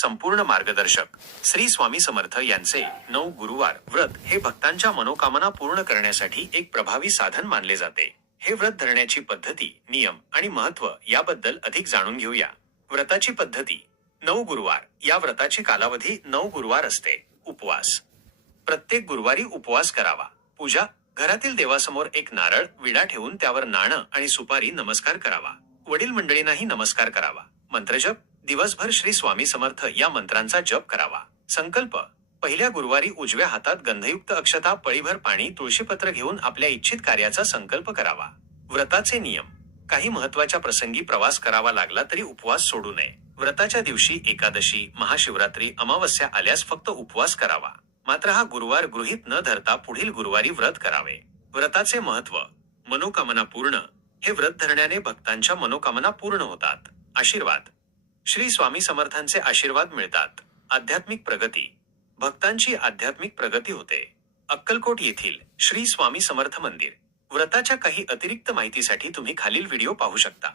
संपूर्ण मार्गदर्शक श्री स्वामी समर्थ यांचे 9 गुरुवार व्रत हे भक्तांच्या मनोकामना पूर्ण करण्यासाठी एक प्रभावी साधन मानले जाते. हे व्रत धरण्याची पद्धती, नियम आणि महत्त्व याबद्दल अधिक जाणून घेऊया. व्रताची पद्धती. 9 गुरुवार. या व्रताची कालावधी 9 गुरुवार असते. उपवास. प्रत्येक गुरुवारी उपवास करावा. पूजा. घरातील देवासमोर एक नारळ, विडा ठेवून त्यावर नाणं आणि सुपारी नमस्कार करावा. वडील मंडळींनाही नमस्कार करावा. मंत्रजप. दिवसभर श्री स्वामी समर्थ या मंत्रांचा जप करावा. संकल्प. पहिल्या गुरुवारी उजव्या हातात गंधयुक्त अक्षता, पळीभर पाणी, तुळशीपत्र घेऊन आपल्या इच्छित कार्याचा संकल्प करावा. व्रताचे नियम. काही महत्त्वाच्या प्रसंगी प्रवास करावा लागला तरी उपवास सोडू नये. व्रताच्या दिवशी एकादशी, महाशिवरात्री, अमावस्या आल्यास फक्त उपवास करावा. मात्र हा गुरुवार गृहीत न धरता पुढील गुरुवारी व्रत करावे. व्रताचे महत्त्व. मनोकामना पूर्ण. हे व्रत धरण्याने भक्तांच्या मनोकामना पूर्ण होतात. आशीर्वाद. श्री स्वामी समर्थांचे आशीर्वाद मिळतात. आध्यात्मिक प्रगती. भक्तांची आध्यात्मिक प्रगती होते. अक्कलकोट येथील श्री स्वामी समर्थ मंदिर. व्रताच्या काही अतिरिक्त माहितीसाठी तुम्ही खालील व्हिडिओ पाहू शकता.